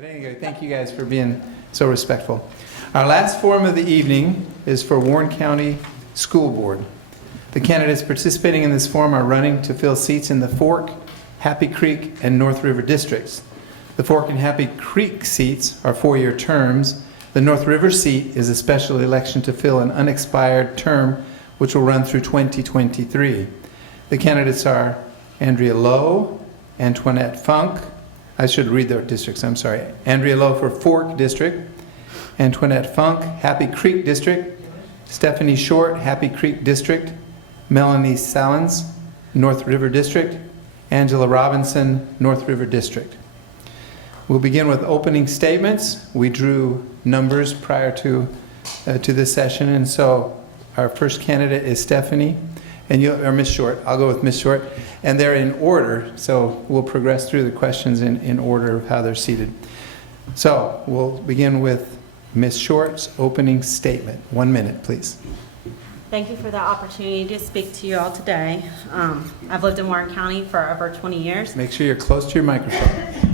But anyway, thank you guys for being so respectful. Our last forum of the evening is for Warren County School Board. The candidates participating in this forum are running to fill seats in the Fork, Happy Creek, and North River districts. The Fork and Happy Creek seats are 4-year terms. The North River seat is a special election to fill an unexpired term which will run through 2023. The candidates are Andrea Lowe, Antoinette Funk, I should read their districts, I'm sorry. Andrea Lowe for Fork District, Antoinette Funk, Happy Creek District, Stephanie Short, Happy Creek District, Melanie Salins, North River District, Angela Robinson, North River District. We'll begin with opening statements. We drew numbers prior to this session, and so our first candidate is Stephanie, or Ms. Short. I'll go with Ms. Short, and they're in order, so we'll progress through the questions in order of how they're seated. So we'll begin with Ms. Short's opening statement. 1 minute, please. Thank you for the opportunity to speak to you all today. I've lived in Warren County for over 20 years. Make sure you're close to your microphone.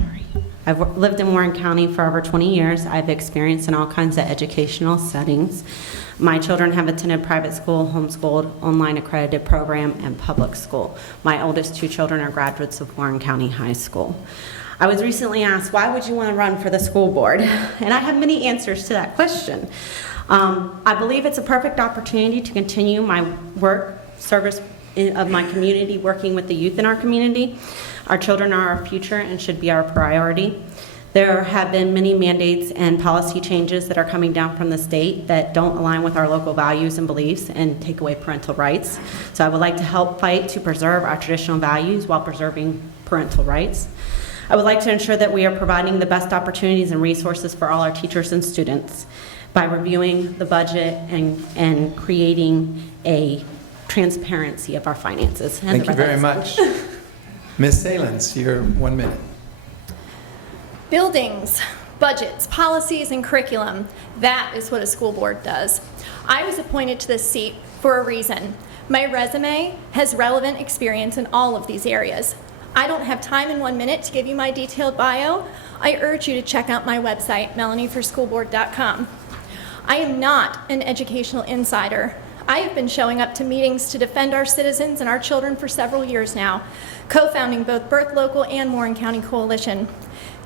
I've lived in Warren County for over 20 years. I've experienced in all kinds of educational settings. My children have attended private school, homeschooled, online accredited program, and public school. My oldest 2 children are graduates of Warren County High School. I was recently asked, why would you want to run for the school board? And I have many answers to that question. I believe it's a perfect opportunity to continue my work, service of my community, working with the youth in our community. Our children are our future and should be our priority. There have been many mandates and policy changes that are coming down from the state that don't align with our local values and beliefs and take away parental rights. So I would like to help fight to preserve our traditional values while preserving parental rights. I would like to ensure that we are providing the best opportunities and resources for all our teachers and students by reviewing the budget and creating a transparency of our finances. Thank you very much. Ms. Salins, your 1 minute. Buildings, budgets, policies, and curriculum. That is what a school board does. I was appointed to this seat for a reason. My resume has relevant experience in all of these areas. I don't have time in 1 minute to give you my detailed bio. I urge you to check out my website, melanieforschoolboard.com. I am not an educational insider. I have been showing up to meetings to defend our citizens and our children for several years now, co-founding both Birth Local and Warren County Coalition.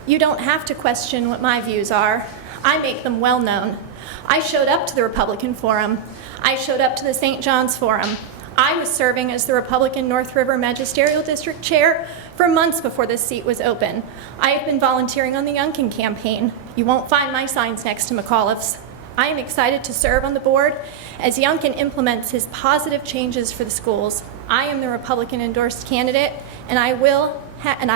You don't have to question what my views are. I make them well known. I showed up to the Republican Forum. I showed up to the St. John's Forum. I was serving as the Republican North River Magisterial District Chair for months before this seat was open. I have been volunteering on the Youngkin campaign. You won't find my signs next to McAuliffe's. I am excited to serve on the board as Youngkin implements his positive changes for the schools. I am the Republican-endorsed candidate, and I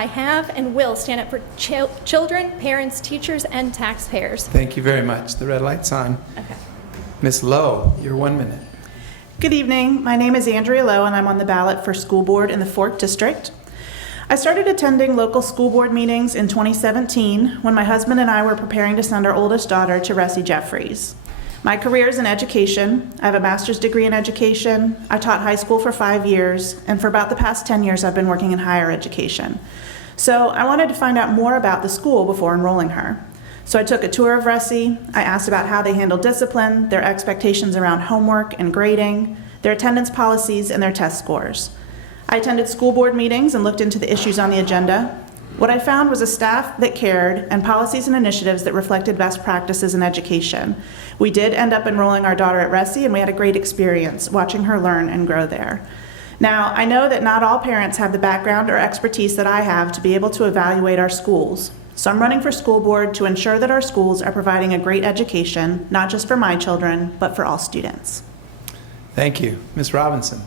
have and will stand up for children, parents, teachers, and taxpayers. Thank you very much. The red light's on. Okay. Ms. Lowe, your 1 minute. Good evening. My name is Andrea Lowe, and I'm on the ballot for school board in the Fork District. I started attending local school board meetings in 2017 when my husband and I were preparing to send our oldest daughter to Ressie Jeffries. My career is in education. I have a master's degree in education. I taught high school for 5 years, and for about the past 10 years I've been working in higher education. So I wanted to find out more about the school before enrolling her. So I took a tour of Ressie. I asked about how they handle discipline, their expectations around homework and grading, their attendance policies, and their test scores. I attended school board meetings and looked into the issues on the agenda. What I found was a staff that cared and policies and initiatives that reflected best practices in education. We did end up enrolling our daughter at Ressie, and we had a great experience watching her learn and grow there. Now, I know that not all parents have the background or expertise that I have to be able to evaluate our schools. So I'm running for school board to ensure that our schools are providing a great education, not just for my children, but for all students. Thank you. Ms. Robinson.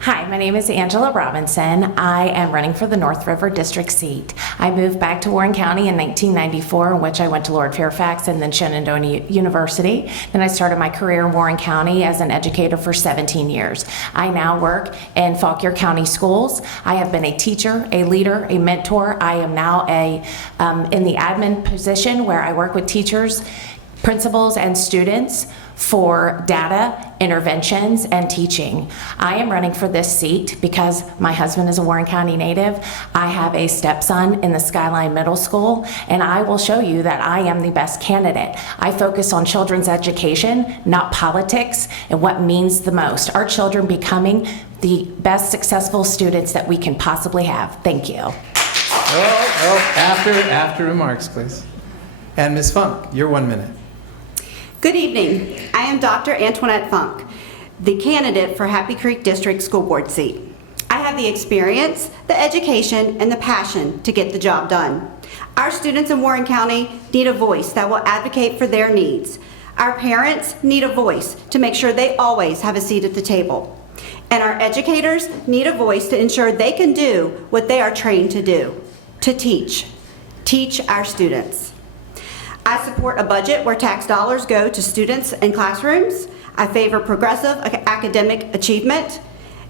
Hi, my name is Angela Robinson. I am running for the North River District seat. I moved back to Warren County in 1994, in which I went to Lord Fairfax and then Shenandoah University. Then I started my career in Warren County as an educator for 17 years. I now work in Fauquier County Schools. I have been a teacher, a leader, a mentor. I am now in the admin position where I work with teachers principals and students for data, interventions, and teaching. I am running for this seat because my husband is a Warren County native. I have a stepson in the Skyline Middle School, and I will show you that I am the best candidate. I focus on children's education, not politics, and what means the most. Our children becoming the best successful students that we can possibly have. Thank you. After remarks, please. And Ms. Funk, your 1 minute. Good evening. I am Dr. Antoinette Funk, the candidate for Happy Creek District School Board seat. I have the experience, the education, and the passion to get the job done. Our students in Warren County need a voice that will advocate for their needs. Our parents need a voice to make sure they always have a seat at the table. And our educators need a voice to ensure they can do what they are trained to do, to teach our students. I support a budget where tax dollars go to students and classrooms. I favor progressive academic achievement,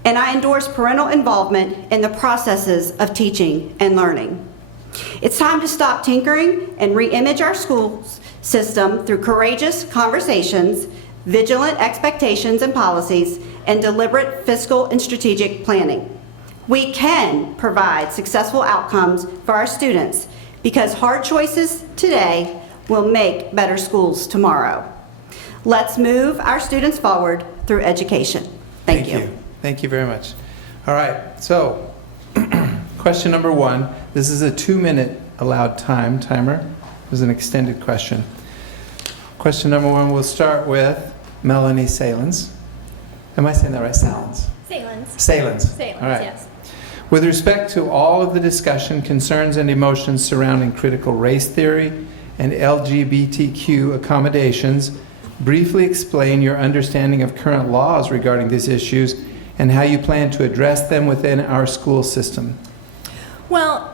and I endorse parental involvement in the processes of teaching and learning. It's time to stop tinkering and re-image our school system through courageous conversations, vigilant expectations and policies, and deliberate fiscal and strategic planning. We can provide successful outcomes for our students because hard choices today will make better schools tomorrow. Let's move our students forward through education. Thank you. Thank you very much. All right, so question number 1. This is a 2-minute allowed timer. It was an extended question. Question number 1, we'll start with Melanie Salins. Am I saying that right? Salins? Salins, All right. yes. With respect to all of the discussion, concerns, and emotions surrounding critical race theory and LGBTQ accommodations, briefly explain your understanding of current laws regarding these issues and how you plan to address them within our school system. Well,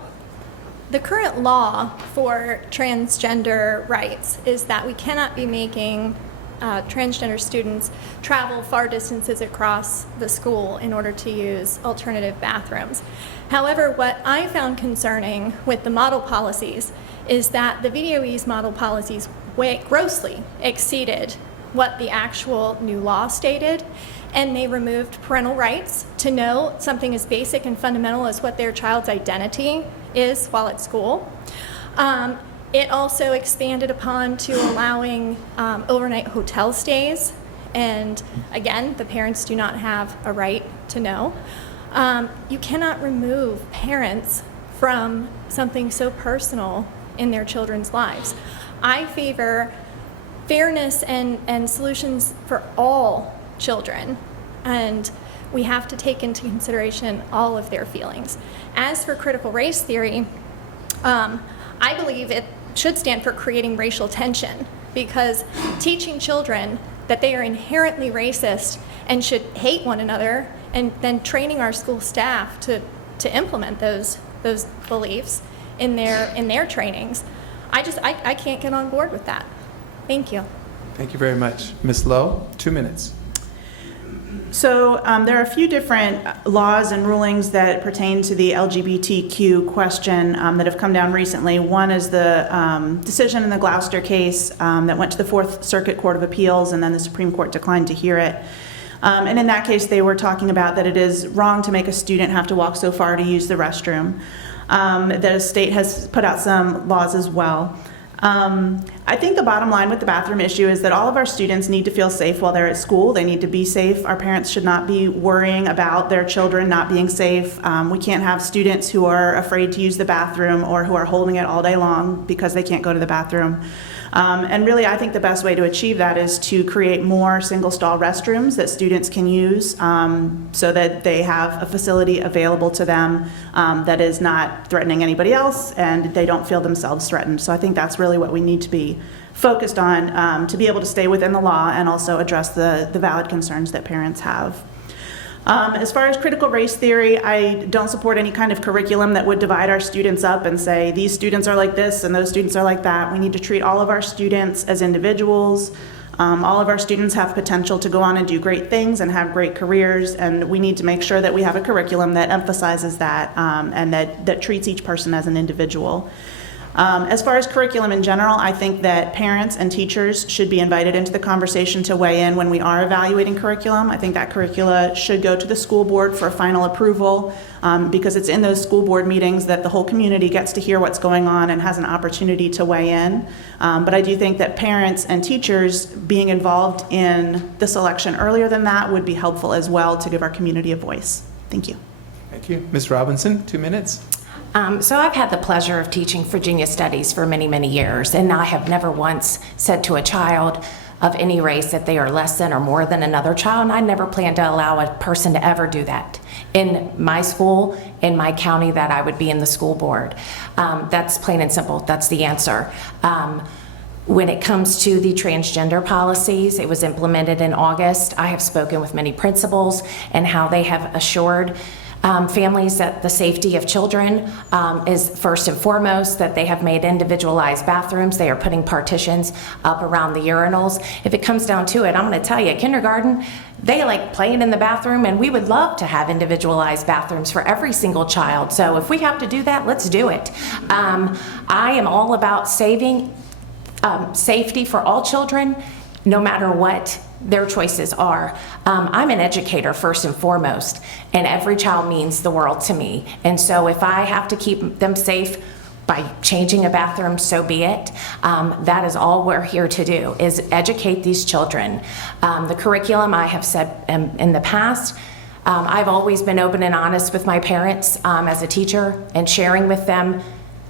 the current law for transgender rights is that we cannot be making transgender students travel far distances across the school in order to use alternative bathrooms. However, what I found concerning with the model policies is that the VDOE's model policies grossly exceeded what the actual new law stated, and they removed parental rights to know something as basic and fundamental as what their child's identity is while at school. It also expanded upon to allowing overnight hotel stays, and again, the parents do not have a right to know. You cannot remove parents from something so personal in their children's lives. I favor fairness and solutions for all children, and we have to take into consideration all of their feelings. As for critical race theory, I believe it should stand for creating racial tension, because teaching children that they are inherently racist and should hate one another, and then training our school staff to implement those beliefs in their trainings, I can't get on board with that. Thank you. Thank you very much. Ms. Lowe, 2 minutes. So there are a few different laws and rulings that pertain to the LGBTQ question that have come down recently. One is the decision in the Gloucester case that went to the Fourth Circuit Court of Appeals, and then the Supreme Court declined to hear it. And in that case, they were talking about that it is wrong to make a student have to walk so far to use the restroom. The state has put out some laws as well. I think the bottom line with the bathroom issue is that all of our students need to feel safe while they're at school. They need to be safe. Our parents should not be worrying about their children not being safe. We can't have students who are afraid to use the bathroom or who are holding it all day long because they can't go to the bathroom. And really, I think the best way to achieve that is to create more single-stall restrooms that students can use so that they have a facility available to them that is not threatening anybody else and they don't feel themselves threatened. So I think that's really what we need to be focused on to be able to stay within the law and also address the valid concerns that parents have. As far as critical race theory, I don't support any kind of curriculum that would divide our students up and say these students are like this and those students are like that. We need to treat all of our students as individuals. All of our students have potential to go on and do great things and have great careers, and we need to make sure that we have a curriculum that emphasizes that and that treats each person as an individual. As far as curriculum in general, I think that parents and teachers should be invited into the conversation to weigh in when we are evaluating curriculum. I think that curricula should go to the school board for final approval, because it's in those school board meetings that the whole community gets to hear what's going on and has an opportunity to weigh in. But I do think that parents and teachers being involved in the selection earlier than that would be helpful as well to give our community a voice. Thank you. Thank you. Ms. Robinson, 2 minutes. So I've had the pleasure of teaching Virginia studies for many, many years, and I have never once said to a child of any race that they are less than or more than another child, and I never plan to allow a person to ever do that. In my school, in my county, that I would be in the school board. That's plain and simple. That's the answer. When it comes to the transgender policies, it was implemented in August. I have spoken with many principals and how they have assured families that the safety of children is first and foremost, that they have made individualized bathrooms. They are putting partitions up around the urinals. If it comes down to it, I'm going to tell you, kindergarten, they like playing in the bathroom, and we would love to have individualized bathrooms for every single child. So if we have to do that, let's do it. I am all about saving safety for all children, no matter what their choices are. I'm an educator first and foremost, and every child means the world to me. And so if I have to keep them safe by changing a bathroom, so be it. That is all we're here to do, is educate these children. The curriculum, I have said in the past, I've always been open and honest with my parents as a teacher and sharing with them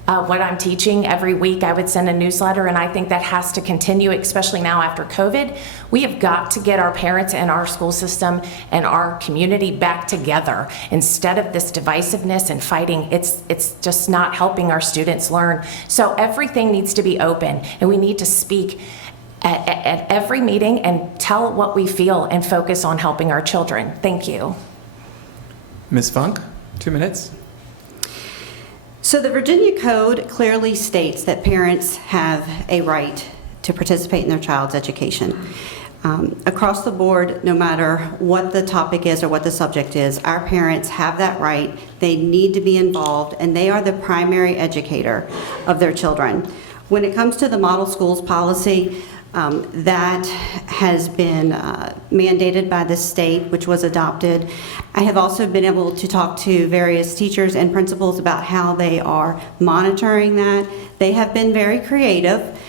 what I'm teaching. Every week I would send a newsletter, and I think that has to continue, especially now after COVID. We have got to get our parents and our school system and our community back together. Instead of this divisiveness and fighting, it's just not helping our students learn. So everything needs to be open, and we need to speak at every meeting and tell what we feel and focus on helping our children. Thank you. Ms. Funk, 2 minutes. So the Virginia Code clearly states that parents have a right to participate in their child's education. Across the board, no matter what the topic is or what the subject is, our parents have that right. They need to be involved, and they are the primary educator of their children. When it comes to the model schools policy, that has been mandated by the state, which was adopted. I have also been able to talk to various teachers and principals about how they are monitoring that. They have been very creative.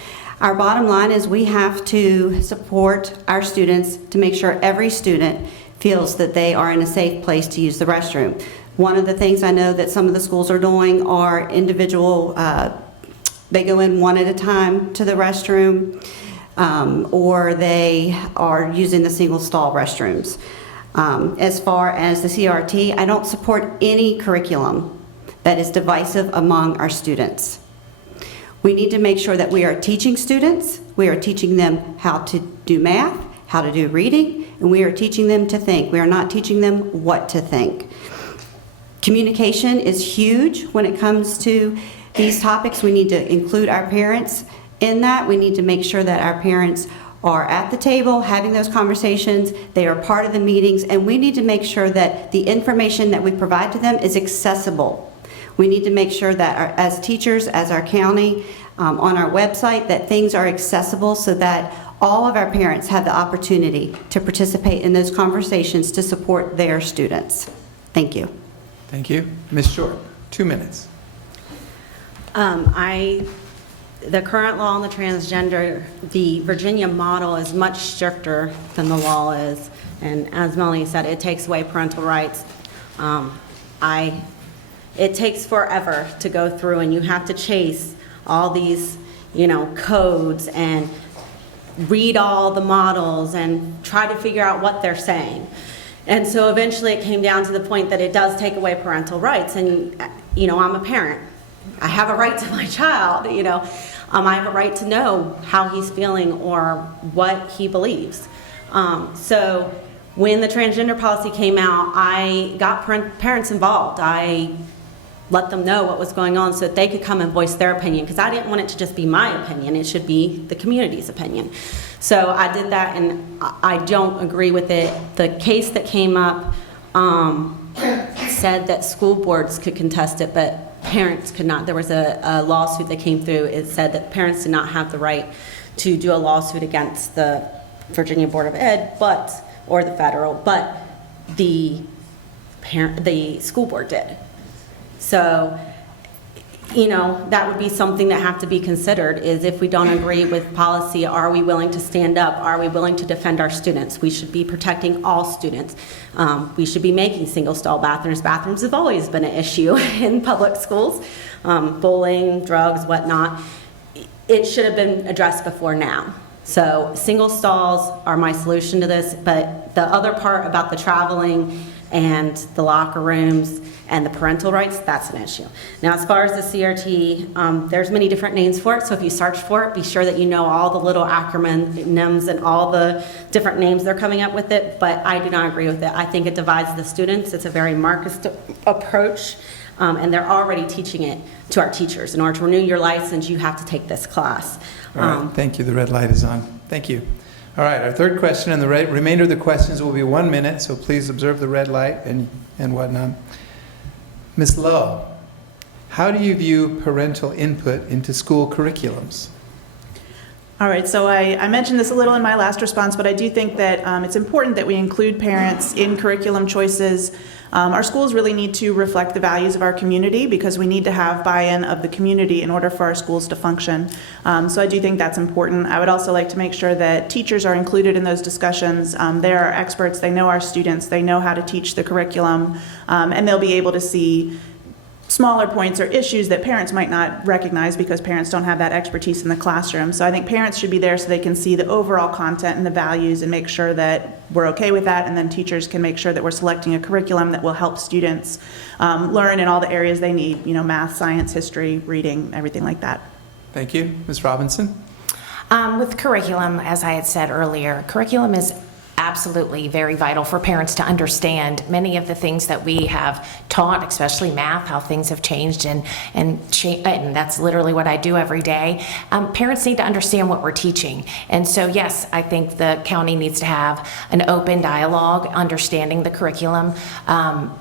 Our bottom line is we have to support our students to make sure every student feels that they are in a safe place to use the restroom. One of the things I know that some of the schools are doing are individual, they go in one at a time to the restroom. Or they are using the single stall restrooms. As far as the CRT, I don't support any curriculum that is divisive among our students. We need to make sure that we are teaching students, we are teaching them how to do math, how to do reading, and we are teaching them to think. We are not teaching them what to think. Communication is huge when it comes to these topics. We need to include our parents in that. We need to make sure that our parents are at the table having those conversations, they are part of the meetings, and we need to make sure that the information that we provide to them is accessible. We need to make sure that as teachers, as our county, on our website, that things are accessible so that all of our parents have the opportunity to participate in those conversations to support their students. Thank you. Thank you. Ms. Short, 2 minutes. The current law on the transgender, the Virginia model is much stricter than the law is. And as Melanie said, it takes away parental rights. It takes forever to go through, and you have to chase all these, codes and read all the models and try to figure out what they're saying. And so eventually it came down to the point that it does take away parental rights. And, I'm a parent. I have a right to my child, I have a right to know how he's feeling or what he believes. So when the transgender policy came out, I got parents involved. I let them know what was going on so that they could come and voice their opinion, because I didn't want it to just be my opinion. It should be the community's opinion. So I did that, and I don't agree with it. The case that came up said that school boards could contest it, but parents could not, there was a lawsuit that came through, it said that parents did not have the right to do a lawsuit against the Virginia Board of Ed, or the federal, but the school board did. So, that would be something that have to be considered, is if we don't agree with policy, are we willing to stand up? Are we willing to defend our students? We should be protecting all students. We should be making single-stall bathrooms. Bathrooms have always been an issue in public schools. Bullying, drugs, whatnot. It should have been addressed before now. So single stalls are my solution to this, but the other part about the traveling and the locker rooms and the parental rights, that's an issue. Now, as far as the CRT, there's many different names for it, so if you search for it, be sure that you know all the little acronyms and all the different names they're coming up with it, but I do not agree with it. I think it divides the students. It's a very Marxist approach, and they're already teaching it to our teachers. In order to renew your license, you have to take this class. All right, thank you. The red light is on. Thank you. All right, our third question, and the remainder of the questions will be 1 minute, so please observe the red light and whatnot. Ms. Lowe, how do you view parental input into school curriculums? All right, so I mentioned this a little in my last response, but I do think that it's important that we include parents in curriculum choices. Our schools really need to reflect the values of our community because we need to have buy-in of the community in order for our schools to function. So I do think that's important. I would also like to make sure that teachers are included in those discussions. They are experts, they know our students, they know how to teach the curriculum, and they'll be able to see smaller points or issues that parents might not recognize because parents don't have that expertise in the classroom. So I think parents should be there so they can see the overall content and the values and make sure that we're okay with that, and then teachers can make sure that we're selecting a curriculum that will help students learn in all the areas they need, math, science, history, reading, everything like that. Thank you. Ms. Robinson? With curriculum, as I had said earlier, curriculum is absolutely very vital for parents to understand many of the things that we have taught, especially math, how things have changed, and that's literally what I do every day. Parents need to understand what we're teaching. And so, yes, I think the county needs to have an open dialogue, understanding the curriculum,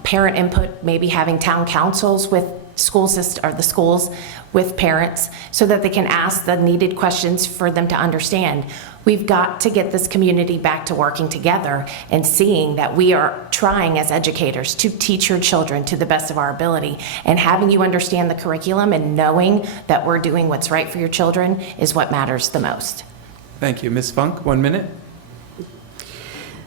parent input, maybe having town councils with the schools with parents so that they can ask the needed questions for them to understand. We've got to get this community back to working together and seeing that we are trying as educators to teach your children to the best of our ability. And having you understand the curriculum and knowing that we're doing what's right for your children is what matters the most. Thank you. Ms. Funk, 1 minute.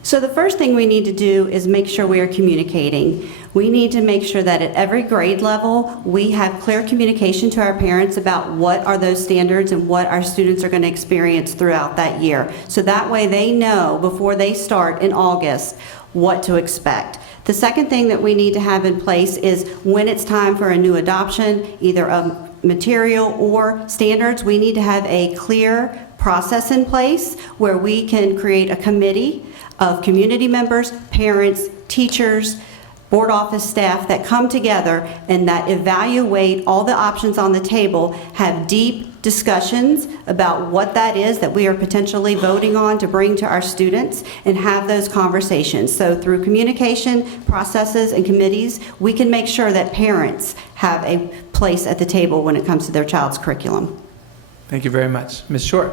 So the first thing we need to do is make sure we are communicating. We need to make sure that at every grade level, we have clear communication to our parents about what are those standards and what our students are going to experience throughout that year. So that way they know before they start in August what to expect. The second thing that we need to have in place is when it's time for a new adoption, either of material or standards, we need to have a clear process in place where we can create a committee of community members, parents, teachers, board office staff that come together and that evaluate all the options on the table, have deep discussions about what that is that we are potentially voting on to bring to our students, and have those conversations. So through communication processes and committees, we can make sure that parents have a place at the table when it comes to their child's curriculum. Thank you very much. Ms. Short?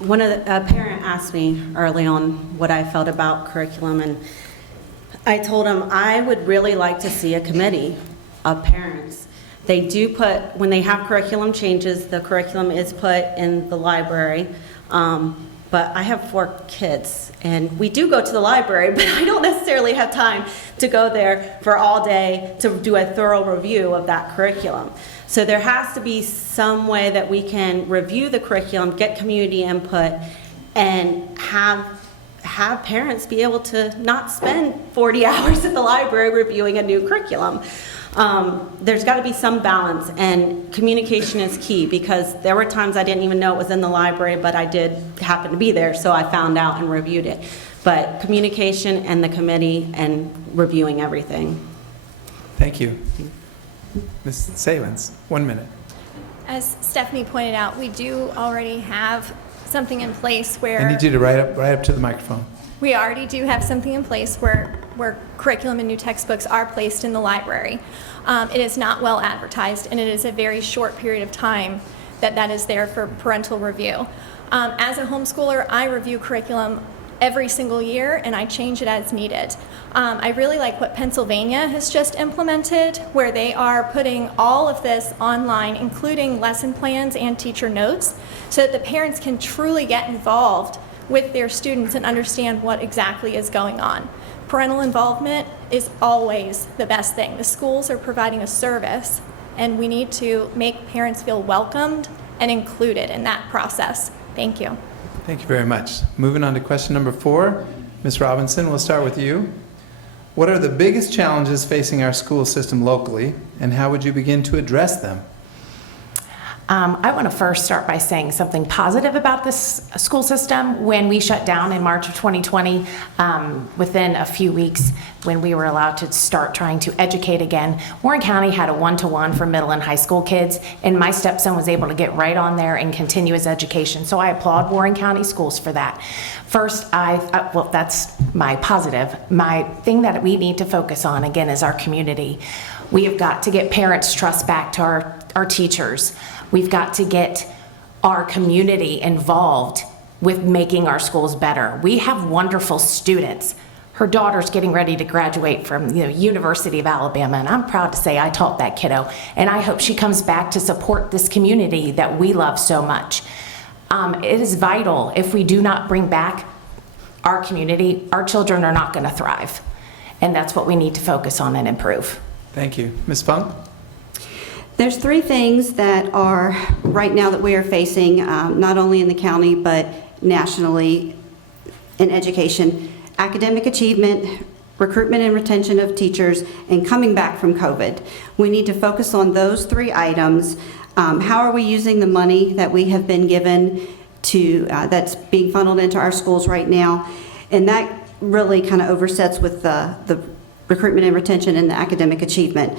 A parent asked me early on what I felt about curriculum, and I told him I would really like to see a committee of parents. They do put, when they have curriculum changes, the curriculum is put in the library, but I have 4 kids, and we do go to the library, but I don't necessarily have time to go there for all day to do a thorough review of that curriculum. So there has to be some way that we can review the curriculum, get community input, and have parents be able to not spend 40 hours at the library reviewing a new curriculum. There's got to be some balance, and communication is key, because there were times I didn't even know it was in the library, but I did happen to be there, so I found out and reviewed it. But communication and the committee and reviewing everything. Thank you. Ms. Salins, 1 minute. As Stephanie pointed out, we do already have something in place where I need you to write up to the microphone. we already do have something in place where where curriculum and new textbooks are placed in the library. It is not well advertised, and it is a very short period of time that is there for parental review. As a homeschooler, I review curriculum every single year, and I change it as needed. I really like what Pennsylvania has just implemented, where they are putting all of this online, including lesson plans and teacher notes, so that the parents can truly get involved with their students and understand what exactly is going on. Parental involvement is always the best thing. The schools are providing a service, and we need to make parents feel welcomed and included in that process. Thank you. Thank you very much. Moving on to question number 4. Ms. Robinson, we'll start with you. What are the biggest challenges facing our school system locally, and how would you begin to address them? I want to first start by saying something positive about this school system. When we shut down in March of 2020, within a few weeks, when we were allowed to start trying to educate again, Warren County had a one-to-one for middle and high school kids, and my stepson was able to get right on there and continue his education. So I applaud Warren County schools for that. First, well, that's my positive. My thing that we need to focus on, again, is our community. We have got to get parents' trust back to our teachers. We've got to get our community involved with making our schools better. We have wonderful students. Her daughter's getting ready to graduate from the University of Alabama, and I'm proud to say I taught that kiddo, and I hope she comes back to support this community that we love so much. It is vital. If we do not bring back our community, our children are not going to thrive, and that's what we need to focus on and improve. Thank you. Ms. Funk? There's 3 things that are right now that we are facing, not only in the county but nationally in education: academic achievement, recruitment and retention of teachers, and coming back from COVID. We need to focus on those 3 items. How are we using the money that we have been given to that's being funneled into our schools right now? And that really kind of oversets with the recruitment and retention and the academic achievement.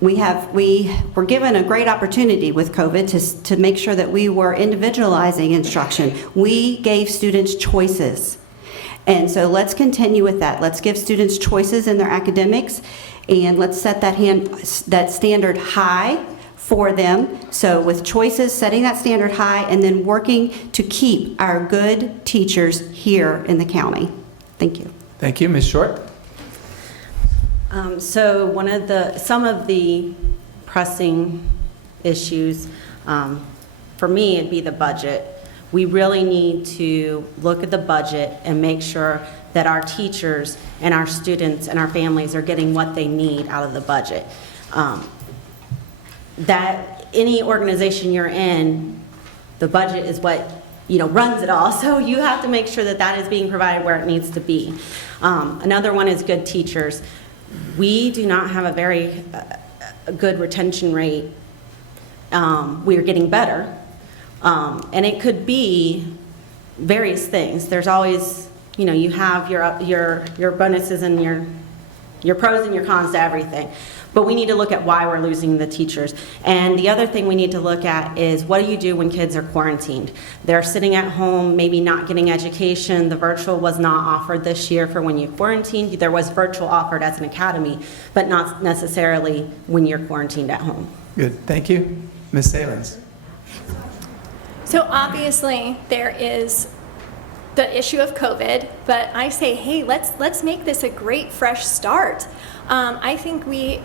We were given a great opportunity with COVID to make sure that we were individualizing instruction. We gave students choices. And so let's continue with that. Let's give students choices in their academics, and let's set that standard high for them. So with choices, setting that standard high, and then working to keep our good teachers here in the county. Thank you. Thank you. Ms. Short? So some of the pressing issues, for me, it'd be the budget. We really need to look at the budget and make sure that our teachers and our students and our families are getting what they need out of the budget. That any organization you're in, the budget is what runs it all. So you have to make sure that that is being provided where it needs to be. Another one is good teachers. We do not have a very good retention rate. We are getting better, and it could be various things. There's always, you have your bonuses and your pros and your cons to everything. But we need to look at why we're losing the teachers. And the other thing we need to look at is, what do you do when kids are quarantined? They're sitting at home, maybe not getting education. The virtual was not offered this year for when you quarantined. There was virtual offered as an academy, but not necessarily when you're quarantined at home. Good. Thank you. Ms. Salins? So obviously there is the issue of COVID, but I say, hey, let's make this a great fresh start. I think we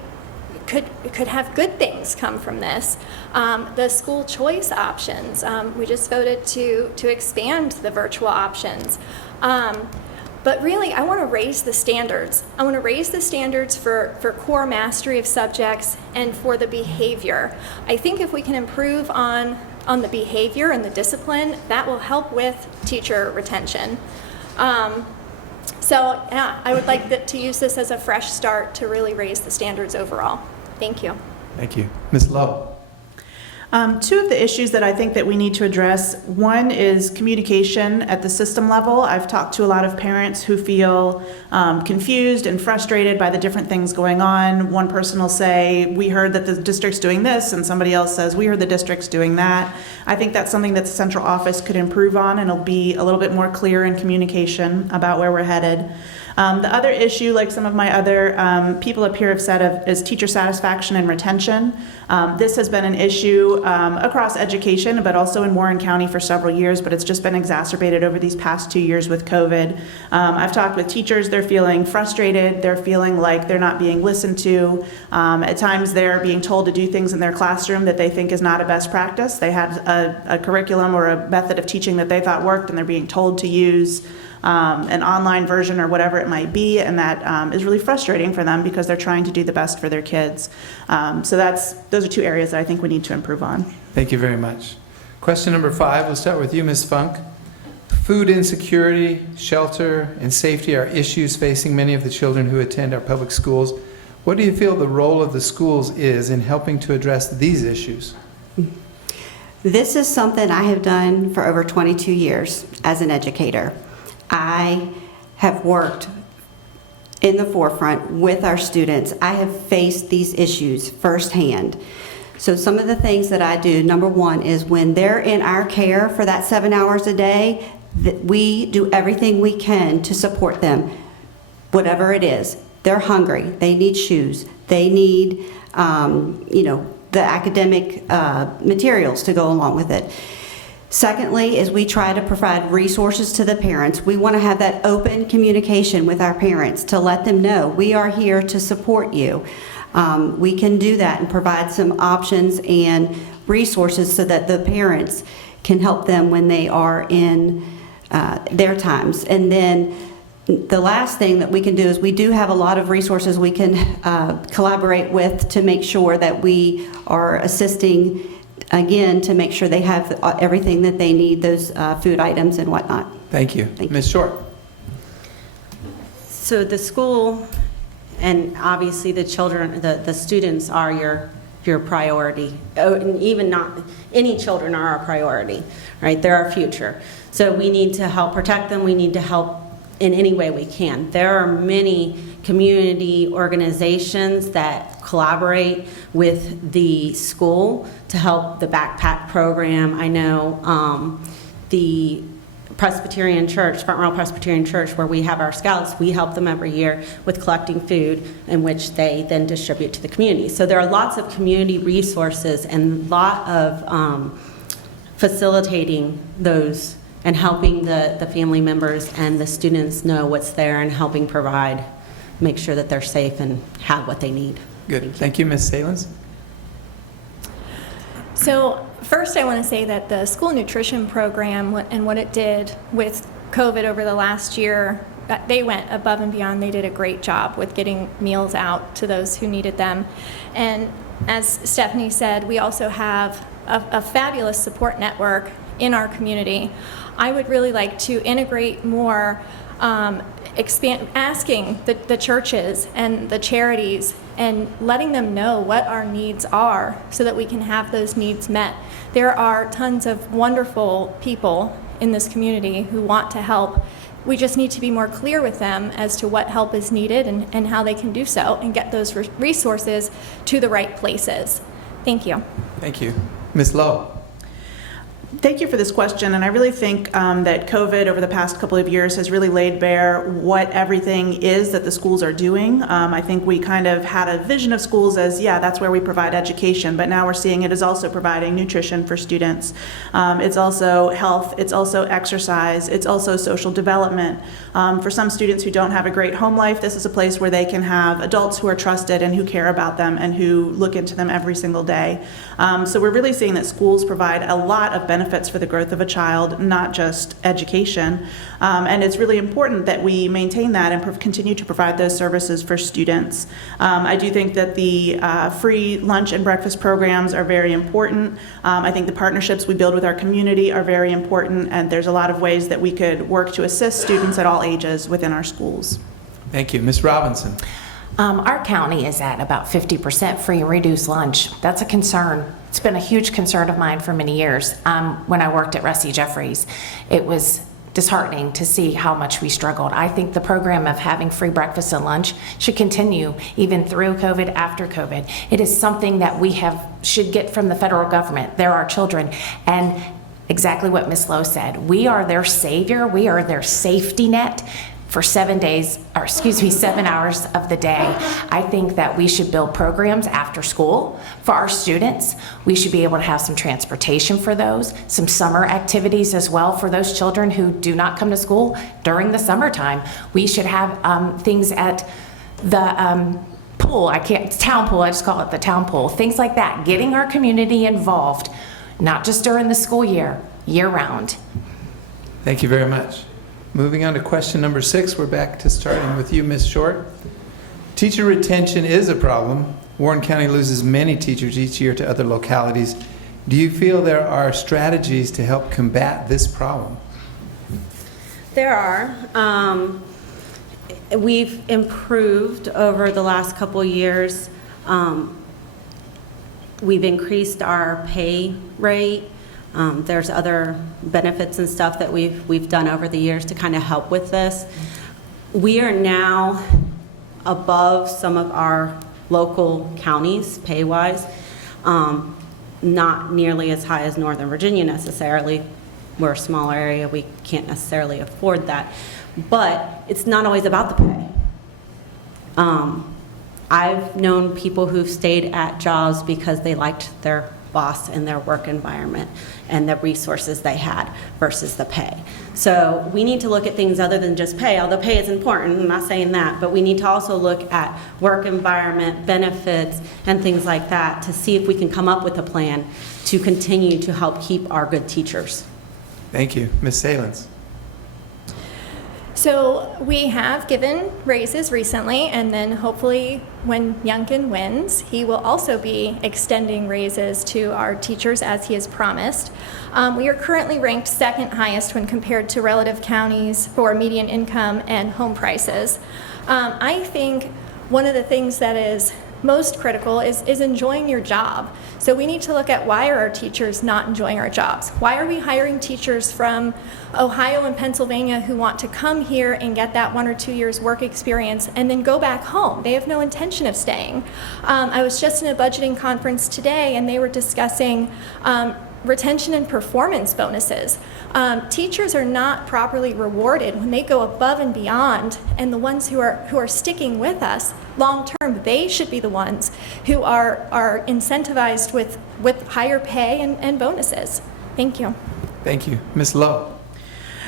could have good things come from this. The school choice options, we just voted to expand the virtual options. But really, I want to raise the standards. I want to raise the standards for core mastery of subjects and for the behavior. I think if we can improve on the behavior and the discipline, that will help with teacher retention. So yeah, I would like to use this as a fresh start to really raise the standards overall. Thank you. Thank you. Ms. Lowe? 2 of the issues that I think that we need to address, one is communication at the system level. I've talked to a lot of parents who feel confused and frustrated by the different things going on. One person will say, we heard that the district's doing this, and somebody else says, we heard the district's doing that. I think that's something that the central office could improve on, and it'll be a little bit more clear in communication about where we're headed. The other issue, like some of my other people up here have said, is teacher satisfaction and retention. This has been an issue across education, but also in Warren County for several years, but it's just been exacerbated over these past 2 years with COVID. I've talked with teachers, they're feeling frustrated, they're feeling like they're not being listened to. At times they're being told to do things in their classroom that they think is not a best practice. They had a curriculum or a method of teaching that they thought worked, and they're being told to use an online version or whatever it might be, and that is really frustrating for them because they're trying to do the best for their kids. So those are two areas that I think we need to improve on. Thank you very much. Question number 5, we'll start with you, Ms. Funk. Food insecurity, shelter, and safety are issues facing many of the children who attend our public schools. What do you feel the role of the schools is in helping to address these issues? This is something I have done for over 22 years as an educator. I have worked in the forefront with our students. I have faced these issues firsthand. So some of the things that I do, number one, is when they're in our care for that 7 hours a day, that we do everything we can to support them, whatever it is. They're hungry, they need shoes, they need, the academic materials to go along with it. Secondly, is we try to provide resources to the parents. We want to have that open communication with our parents to let them know we are here to support you. We can do that and provide some options and resources so that the parents can help them when they are in their times. And then the last thing that we can do is we do have a lot of resources we can collaborate with to make sure that we are assisting, again, to make sure they have everything that they need, those food items and whatnot. Thank you. Thank you. Ms. Short. So the school, and obviously the children, the students are your priority. Oh, and even not any children are our priority, right? They're our future. So we need to help protect them. We need to help in any way we can. There are many community organizations that collaborate with the school to help the backpack program. I know the Presbyterian Church, Front Royal Presbyterian Church, where we have our scouts, we help them every year with collecting food in which they then distribute to the community. So there are lots of community resources and a lot of facilitating those and helping the family members and the students know what's there and helping provide, make sure that they're safe and have what they need. Good. Thank you, Ms. Salins. So first I want to say that the school nutrition program and what it did with COVID over the last year, they went above and beyond. They did a great job with getting meals out to those who needed them. And as Stephanie said, we also have a fabulous support network in our community. I would really like to integrate more, asking the churches and the charities and letting them know what our needs are so that we can have those needs met. There are tons of wonderful people in this community who want to help. We just need to be more clear with them as to what help is needed and how they can do so and get those resources to the right places. Thank you. Thank you. Ms. Lowe. Thank you for this question, and I really think that COVID over the past couple of years has really laid bare what everything is that the schools are doing. I think we kind of had a vision of schools as, yeah, that's where we provide education, but now we're seeing it as also providing nutrition for students. It's also health, it's also exercise, it's also social development. For some students who don't have a great home life, this is a place where they can have adults who are trusted and who care about them and who look into them every single day. So we're really seeing that schools provide a lot of benefits for the growth of a child, not just education. And it's really important that we maintain that and continue to provide those services for students. I do think that the free lunch and breakfast programs are very important. I think the partnerships we build with our community are very important, and there's a lot of ways that we could work to assist students at all ages within our schools. Thank you. Ms. Robinson. Our county is at about 50% free and reduced lunch. That's a concern. It's been a huge concern of mine for many years. When I worked at Rusty Jeffries, it was disheartening to see how much we struggled. I think the program of having free breakfast and lunch should continue even through COVID, after COVID. It is something that we should get from the federal government. They're our children. And exactly what Ms. Lowe said, we are their savior. We are their safety net for 7 hours of the day. I think that we should build programs after school for our students. We should be able to have some transportation for those, some summer activities as well for those children who do not come to school during the summertime. We should have things at the pool. Town pool, I just call it the town pool. Things like that, getting our community involved, not just during the school year, year-round. Thank you very much. Moving on to question number 6, we're back to starting with you, Ms. Short. Teacher retention is a problem. Warren County loses many teachers each year to other localities. Do you feel there are strategies to help combat this problem? There are. We've improved over the last couple years. We've increased our pay rate. There's other benefits and stuff that we've done over the years to kind of help with this. We are now above some of our local counties pay-wise, not nearly as high as Northern Virginia necessarily. We're a smaller area, we can't necessarily afford that. But it's not always about the pay. I've known people who've stayed at jobs because they liked their boss and their work environment and the resources they had versus the pay. So we need to look at things other than just pay, although pay is important, I'm not saying that, but we need to also look at work environment, benefits, and things like that to see if we can come up with a plan to continue to help keep our good teachers. Thank you. Ms. Salins. So we have given raises recently, and then hopefully when Youngkin wins, he will also be extending raises to our teachers as he has promised. We are currently ranked second highest when compared to relative counties for median income and home prices. I think one of the things that is most critical is enjoying your job. So we need to look at why are our teachers not enjoying our jobs? Why are we hiring teachers from Ohio and Pennsylvania who want to come here and get that 1 or 2 years work experience and then go back home? They have no intention of staying. I was just in a budgeting conference today and they were discussing retention and performance bonuses. Teachers are not properly rewarded when they go above and beyond, and the ones who are sticking with us long term, they should be the ones who are incentivized with higher pay and bonuses. Thank you. Thank you. Ms. Lowe.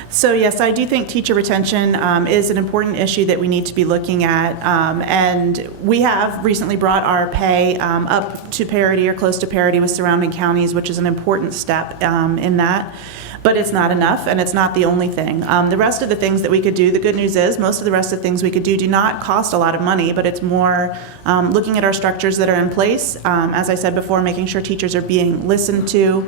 So yes, I do think teacher retention is an important issue that we need to be looking at, and we have recently brought our pay up to parity or close to parity with surrounding counties, which is an important step in that. But it's not enough, and it's not the only thing. The rest of the things that we could do, the good news is most of the rest of the things we could do not cost a lot of money, but it's more looking at our structures that are in place. As I said before, making sure teachers are being listened to,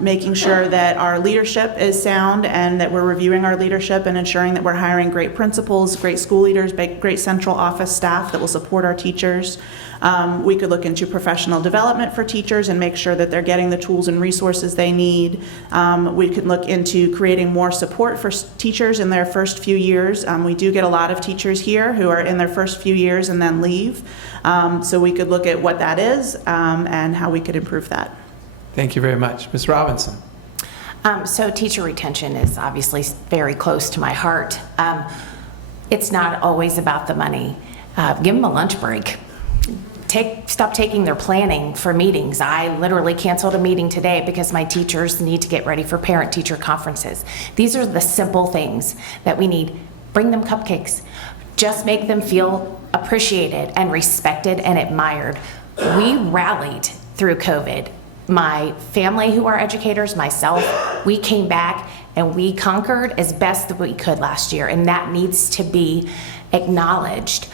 making sure that our leadership is sound and that we're reviewing our leadership and ensuring that we're hiring great principals, great school leaders, great central office staff that will support our teachers. We could look into professional development for teachers and make sure that they're getting the tools and resources they need. We could look into creating more support for teachers in their first few years. We do get a lot of teachers here who are in their first few years and then leave. So we could look at what that is and how we could improve that. Thank you very much. Ms. Robinson. So teacher retention is obviously very close to my heart. It's not always about the money. Give them a lunch break. Stop taking their planning for meetings. I literally canceled a meeting today because my teachers need to get ready for parent-teacher conferences. These are the simple things that we need. Bring them cupcakes. Just make them feel appreciated and respected and admired. We rallied through COVID. My family who are educators, myself, we came back and we conquered as best that we could last year, and that needs to be acknowledged.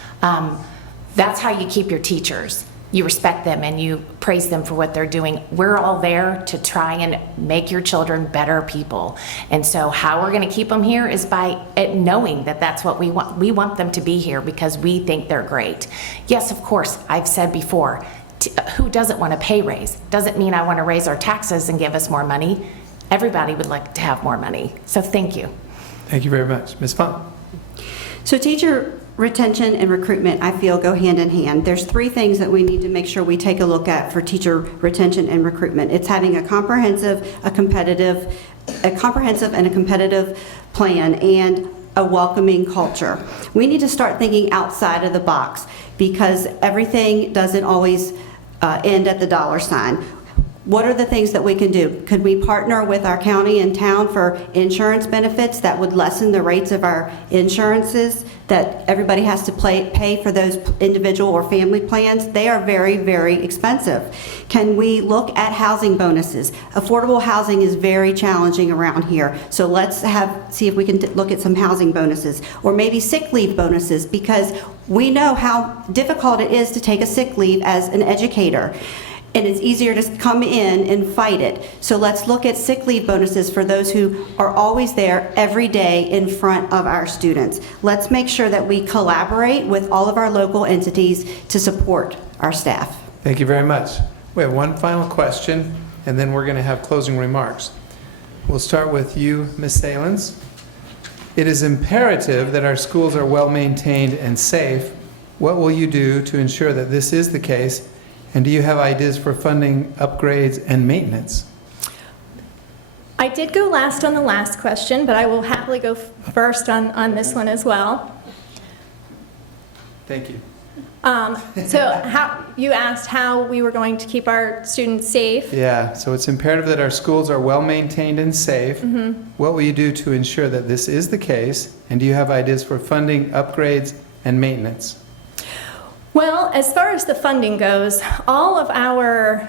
That's how you keep your teachers. You respect them and you praise them for what they're doing. We're all there to try and make your children better people. And so how we're going to keep them here is by knowing that that's what we want. We want them to be here because we think they're great. Yes, of course, I've said before, who doesn't want a pay raise? Doesn't mean I want to raise our taxes and give us more money. Everybody would like to have more money. So thank you. Thank you very much. Ms. Funk. So teacher retention and recruitment, I feel, go hand in hand. There's 3 things that we need to make sure we take a look at for teacher retention and recruitment. It's having a comprehensive and a competitive plan and a welcoming culture. We need to start thinking outside of the box because everything doesn't always end at the dollar sign. What are the things that we can do? Could we partner with our county and town for insurance benefits that would lessen the rates of our insurances that everybody has to pay for those individual or family plans? They are very, very expensive. Can we look at housing bonuses? Affordable housing is very challenging around here, so let's see if we can look at some housing bonuses, or maybe sick leave bonuses, because we know how difficult it is to take a sick leave as an educator. And it's easier to come in and fight it. So let's look at sick leave bonuses for those who are always there every day in front of our students. Let's make sure that we collaborate with all of our local entities to support our staff. Thank you very much. We have one final question, and then we're going to have closing remarks. We'll start with you, Ms. Salins. It is imperative that our schools are well maintained and safe. What will you do to ensure that this is the case? And do you have ideas for funding upgrades and maintenance? I did go last on the last question, but I will happily go first on this one as well. Thank you. So you asked how we were going to keep our students safe. Yeah, so it's imperative that our schools are well maintained and safe. What will you do to ensure that this is the case? And do you have ideas for funding upgrades and maintenance? Well, as far as the funding goes, all of our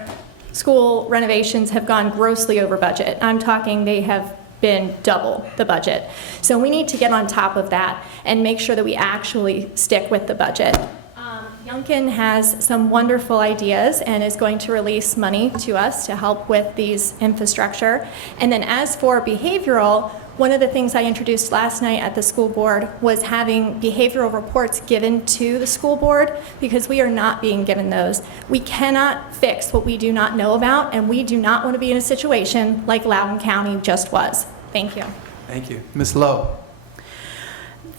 school renovations have gone grossly over budget. I'm talking they have been double the budget. So we need to get on top of that and make sure that we actually stick with the budget. Youngkin has some wonderful ideas and is going to release money to us to help with these infrastructure. And then as for behavioral, one of the things I introduced last night at the school board was having behavioral reports given to the school board, because we are not being given those. We cannot fix what we do not know about, and we do not want to be in a situation like Loudoun County just was. Thank you. Thank you. Ms. Lowe.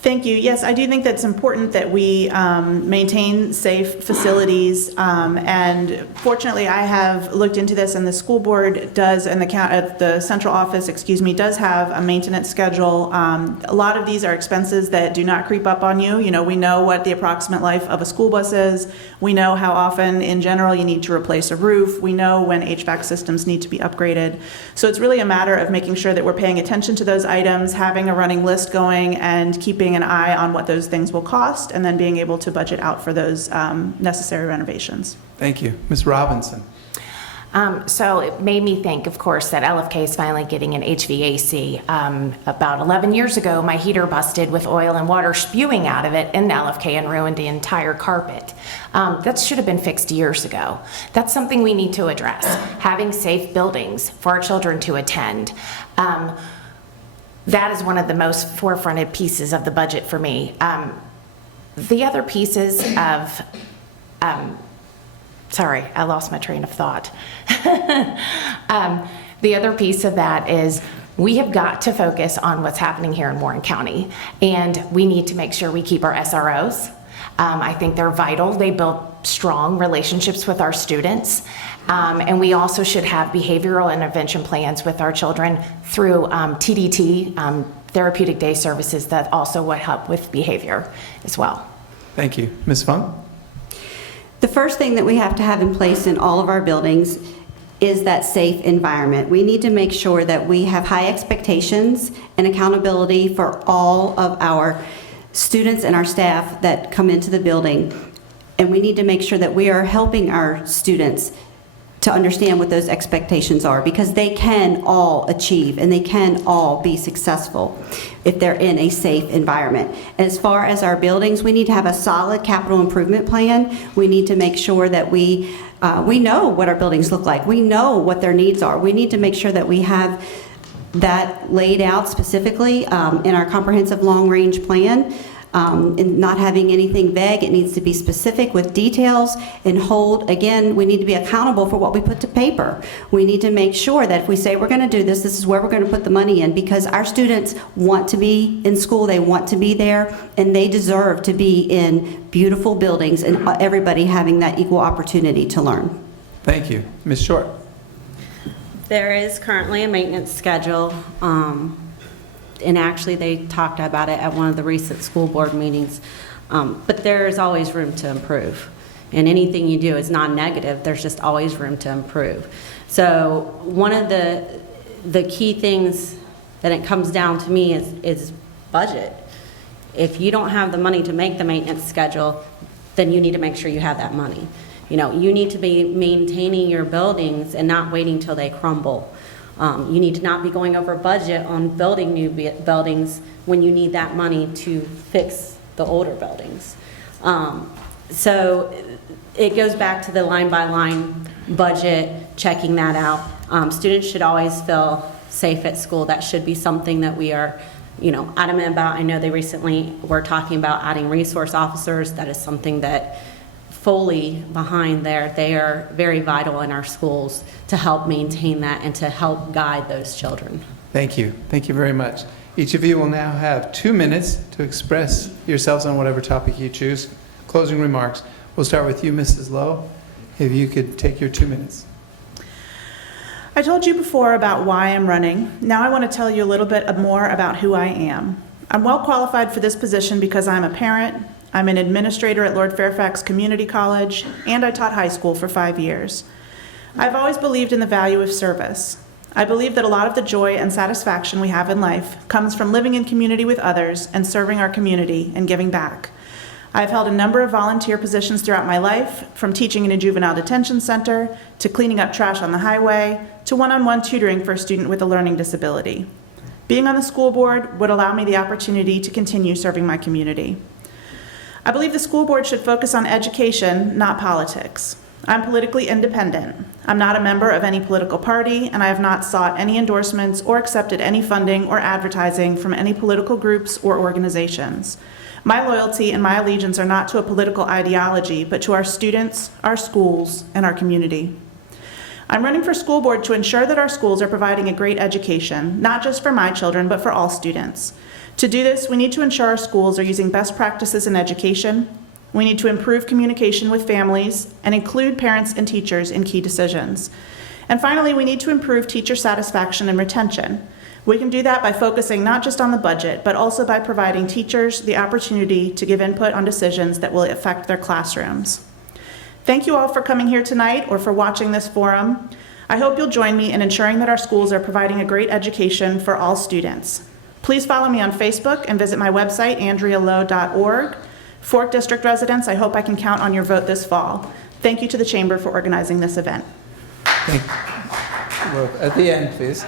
Thank you. Yes, I do think that's important that we maintain safe facilities. And fortunately, I have looked into this, and the school board does, and the central office, does have a maintenance schedule. A lot of these are expenses that do not creep up on you. You know, we know what the approximate life of a school bus is. We know how often, in general, you need to replace a roof. We know when HVAC systems need to be upgraded. So it's really a matter of making sure that we're paying attention to those items, having a running list going, and keeping an eye on what those things will cost, and then being able to budget out for those necessary renovations. Thank you. Ms. Robinson. So it made me think, of course, that LFK is finally getting an HVAC. About 11 years ago, my heater busted with oil and water spewing out of it in LFK and ruined the entire carpet. That should have been fixed years ago. That's something we need to address, having safe buildings for our children to attend. That is one of the most forefronted pieces of the budget for me. The other pieces of, sorry, I lost my train of thought. The other piece of that is we have got to focus on what's happening here in Warren County, and we need to make sure we keep our SROs. I think they're vital. They build strong relationships with our students. And we also should have behavioral intervention plans with our children through TDT, therapeutic day services, that also would help with behavior as well. Thank you. Ms. Funk? The first thing that we have to have in place in all of our buildings is that safe environment. We need to make sure that we have high expectations and accountability for all of our students and our staff that come into the building. And we need to make sure that we are helping our students to understand what those expectations are, because they can all achieve and they can all be successful if they're in a safe environment. As far as our buildings, we need to have a solid capital improvement plan. We need to make sure that we know what our buildings look like. We know what their needs are. We need to make sure that we have that laid out specifically in our comprehensive long-range plan. And not having anything vague, it needs to be specific with details and again, we need to be accountable for what we put to paper. We need to make sure that if we say we're going to do this, this is where we're going to put the money in, because our students want to be in school, they want to be there, and they deserve to be in beautiful buildings and everybody having that equal opportunity to learn. Thank you. Ms. Short? There is currently a maintenance schedule and actually they talked about it at one of the recent school board meetings. But there's always room to improve. And anything you do is non-negative, there's just always room to improve. So one of the key things that it comes down to me is budget. If you don't have the money to make the maintenance schedule, then you need to make sure you have that money. You know, you need to be maintaining your buildings and not waiting till they crumble. You need to not be going over budget on building new buildings when you need that money to fix the older buildings. So it goes back to the line-by-line budget, checking that out. Students should always feel safe at school. That should be something that we are, you know, adamant about. I know they recently were talking about adding resource officers. That is something that fully behind there. They are very vital in our schools to help maintain that and to help guide those children. Thank you. Thank you very much. Each of you will now have 2 minutes to express yourselves on whatever topic you choose. Closing remarks. We'll start with you, Mrs. Lowe. If you could take your 2 minutes. I told you before about why I'm running. Now I want to tell you a little bit more about who I am. I'm well qualified for this position because I'm a parent, I'm an administrator at Lord Fairfax Community College, and I taught high school for 5 years. I've always believed in the value of service. I believe that a lot of the joy and satisfaction we have in life comes from living in community with others and serving our community and giving back. I've held a number of volunteer positions throughout my life, from teaching in a juvenile detention center, to cleaning up trash on the highway, to one-on-one tutoring for a student with a learning disability. Being on the school board would allow me the opportunity to continue serving my community. I believe the school board should focus on education, not politics. I'm politically independent. I'm not a member of any political party, and I have not sought any endorsements or accepted any funding or advertising from any political groups or organizations. My loyalty and my allegiance are not to a political ideology, but to our students, our schools, and our community. I'm running for school board to ensure that our schools are providing a great education, not just for my children, but for all students. To do this, we need to ensure our schools are using best practices in education. We need to improve communication with families and include parents and teachers in key decisions. And finally, we need to improve teacher satisfaction and retention. We can do that by focusing not just on the budget, but also by providing teachers the opportunity to give input on decisions that will affect their classrooms. Thank you all for coming here tonight or for watching this forum. I hope you'll join me in ensuring that our schools are providing a great education for all students. Please follow me on Facebook and visit my website, andrealow.org. Fork District residents, I hope I can count on your vote this fall. Thank you to the Chamber for organizing this event. Thank you. Well, at the end, please.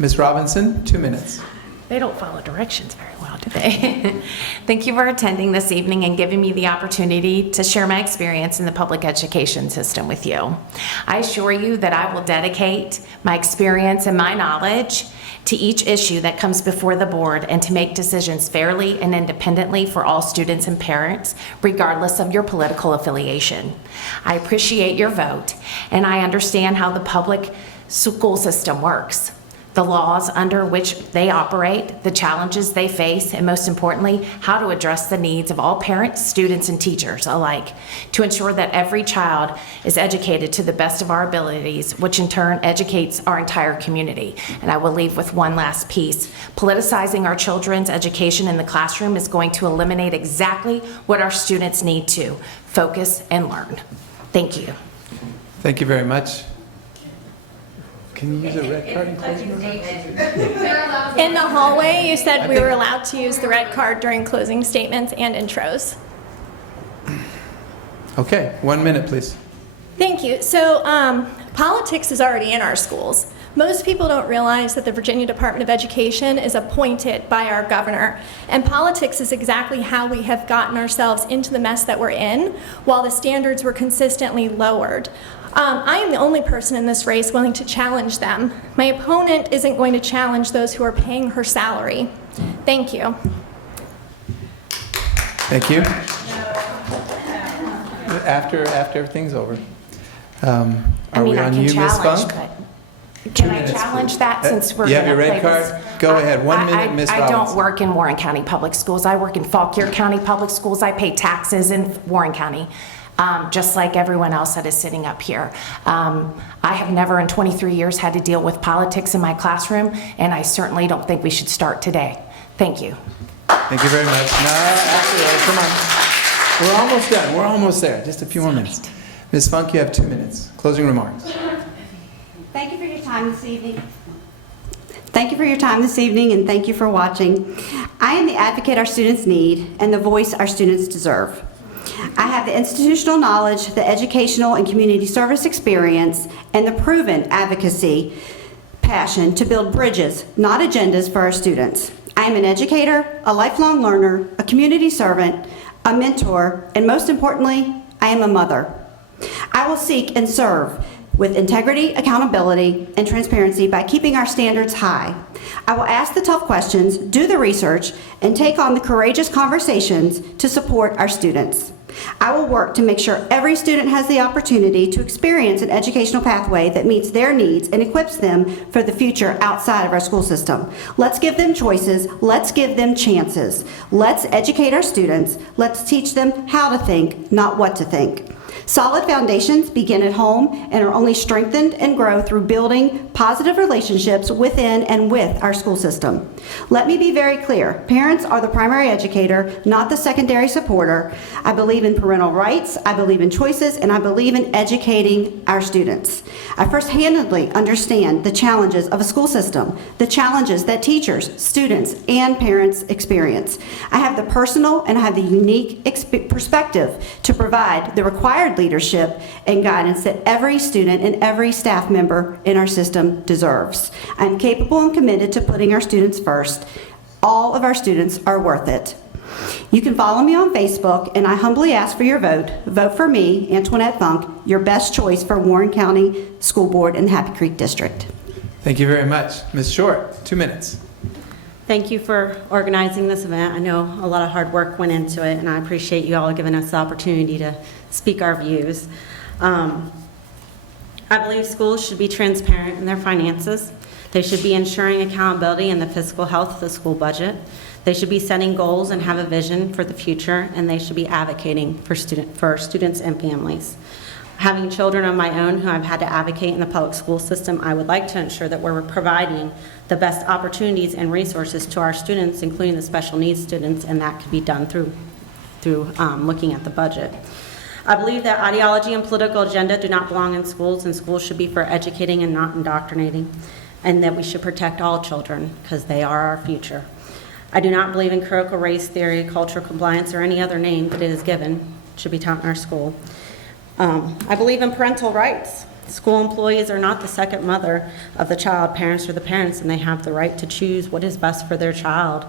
Ms. Robinson, 2 minutes. They don't follow directions very well, do they? Thank you for attending this evening and giving me the opportunity to share my experience in the public education system with you. I assure you that I will dedicate my experience and my knowledge to each issue that comes before the board and to make decisions fairly and independently for all students and parents, regardless of your political affiliation. I appreciate your vote, and I understand how the public school system works, the laws under which they operate, the challenges they face, and most importantly, how to address the needs of all parents, students, and teachers alike to ensure that every child is educated to the best of our abilities, which in turn educates our entire community. And I will leave with one last piece. Politicizing our children's education in the classroom is going to eliminate exactly what our students need to focus and learn. Thank you. Thank you very much. Can you use a red card in closing remarks? In the hallway, you said we were allowed to use the red card during closing statements and intros. Okay, 1 minute, please. Thank you. So politics is already in our schools. Most people don't realize that the Virginia Department of Education is appointed by our governor. And politics is exactly how we have gotten ourselves into the mess that we're in while the standards were consistently lowered. I am the only person in this race willing to challenge them. My opponent isn't going to challenge those who are paying her salary. Thank you. Thank you. After everything's over. Are we on you, Ms. Funk? Can I challenge that since we're You have your gonna red play card? this? Go ahead, 1 minute, Ms. I Robinson. don't work in Warren County Public Schools. I work in Fauquier County Public Schools. I pay taxes in Warren County. just like everyone else that is sitting up here. I have never in 23 years had to deal with politics in my classroom, and I certainly don't think we should start today. Thank you. Thank you very much. No, absolutely. Come on. We're almost done. We're almost there. Just a few more minutes. Ms. Funk, you have 2 minutes. Closing remarks. Thank you for your time this evening. Thank you for your time this evening, and thank you for watching. I am the advocate our students need and the voice our students deserve. I have the institutional knowledge, the educational and community service experience, and the proven advocacy passion to build bridges, not agendas, for our students. I am an educator, a lifelong learner, a community servant, a mentor, and most importantly, I am a mother. I will seek and serve with integrity, accountability, and transparency by keeping our standards high. I will ask the tough questions, do the research, and take on the courageous conversations to support our students. I will work to make sure every student has the opportunity to experience an educational pathway that meets their needs and equips them for the future outside of our school system. Let's give them choices. Let's give them chances. Let's educate our students. Let's teach them how to think, not what to think. Solid foundations begin at home and are only strengthened and grow through building positive relationships within and with our school system. Let me be very clear. Parents are the primary educator, not the secondary supporter. I believe in parental rights, I believe in choices, and I believe in educating our students. I first-handedly understand the challenges of a school system, the challenges that teachers, students, and parents experience. I have the personal and I have the unique perspective to provide the required leadership and guidance that every student and every staff member in our system deserves. I'm capable and committed to putting our students first. All of our students are worth it. You can follow me on Facebook, and I humbly ask for your vote. Vote for me, Antoinette Funk, your best choice for Warren County School Board and Happy Creek District. Thank you very much. Ms. Short, 2 minutes. Thank you for organizing this event. I know a lot of hard work went into it, and I appreciate you all giving us the opportunity to speak our views. I believe schools should be transparent in their finances. They should be ensuring accountability in the fiscal health of the school budget. They should be setting goals and have a vision for the future, and they should be advocating for students and families. Having children of my own who I've had to advocate in the public school system, I would like to ensure that we're providing the best opportunities and resources to our students, including the special needs students, and that could be done through looking at the budget. I believe that ideology and political agenda do not belong in schools, and schools should be for educating and not indoctrinating, and that we should protect all children because they are our future. I do not believe in critical race theory, cultural compliance, or any other name that it is given should be taught in our school. I believe in parental rights. School employees are not the second mother of the child. Parents are the parents, and they have the right to choose what is best for their child.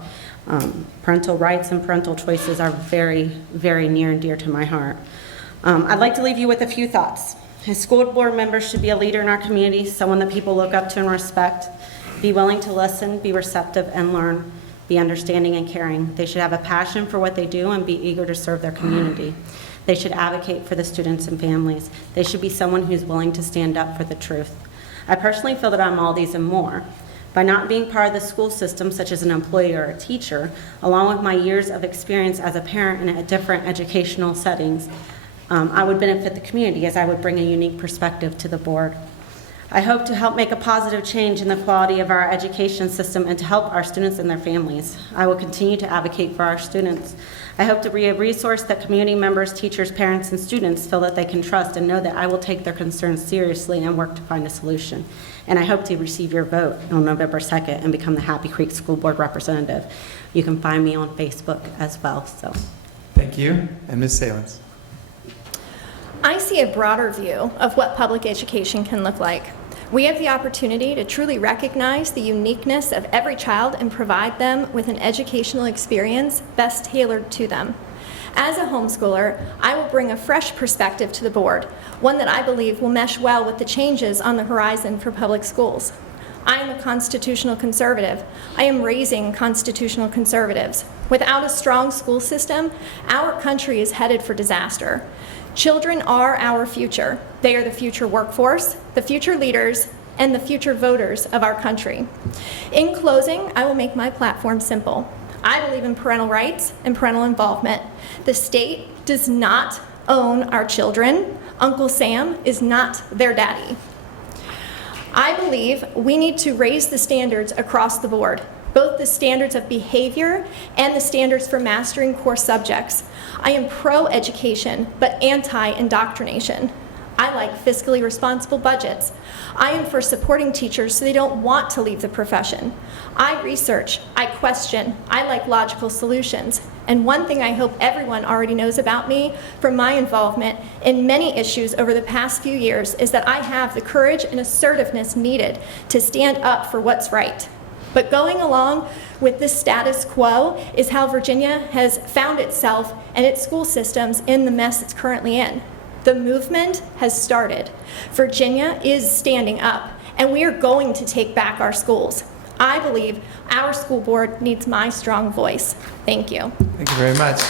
Parental rights and parental choices are very, very near and dear to my heart. I'd like to leave you with a few thoughts. As school board members should be a leader in our community, someone that people look up to and respect, be willing to listen, be receptive, and learn, be understanding and caring. They should have a passion for what they do and be eager to serve their community. They should advocate for the students and families. They should be someone who's willing to stand up for the truth. I personally feel that I'm all these and more. By not being part of the school system, such as an employee or a teacher, along with my years of experience as a parent in different educational settings, I would benefit the community as I would bring a unique perspective to the board. I hope to help make a positive change in the quality of our education system and to help our students and their families. I will continue to advocate for our students. I hope to be a resource that community members, teachers, parents, and students feel that they can trust and know that I will take their concerns seriously and work to find a solution. And I hope to receive your vote on November 2nd and become the Happy Creek School Board representative. You can find me on Facebook as well. So, Thank you. And Ms. Salins. I see a broader view of what public education can look like. We have the opportunity to truly recognize the uniqueness of every child and provide them with an educational experience best tailored to them. As a homeschooler, I will bring a fresh perspective to the board, one that I believe will mesh well with the changes on the horizon for public schools. I am a constitutional conservative. I am raising constitutional conservatives. Without a strong school system, our country is headed for disaster. Children are our future. They are the future workforce, the future leaders, and the future voters of our country. In closing, I will make my platform simple. I believe in parental rights and parental involvement. The state does not own our children. Uncle Sam is not their daddy. I believe we need to raise the standards across the board, both the standards of behavior and the standards for mastering core subjects. I am pro-education, but anti-indoctrination. I like fiscally responsible budgets. I am for supporting teachers so they don't want to leave the profession. I research, I question, I like logical solutions. And one thing I hope everyone already knows about me from my involvement in many issues over the past few years is that I have the courage and assertiveness needed to stand up for what's right. But going along with this status quo is how Virginia has found itself and its school systems in the mess it's currently in. The movement has started. Virginia is standing up, and we are going to take back our schools. I believe our school board needs my strong voice. Thank you. Thank you very much.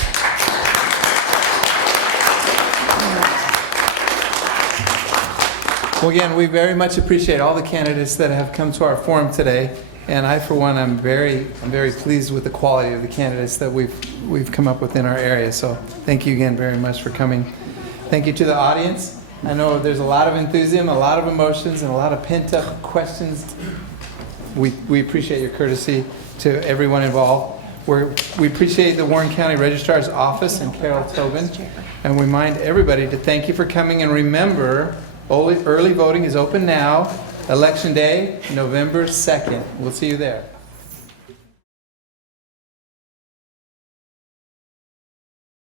Well, again, we very much appreciate all the candidates that have come to our forum today. And I, for one, I'm very pleased with the quality of the candidates that we've come up with in our area. So thank you again very much for coming. Thank you to the audience. I know there's a lot of enthusiasm, a lot of emotions, and a lot of pent-up questions. We appreciate your courtesy to everyone involved. We appreciate the Warren County Registrar's Office and Carol Tobin. And we remind everybody to thank you for coming. And remember, early voting is open now. Election Day, November 2nd. We'll see you there.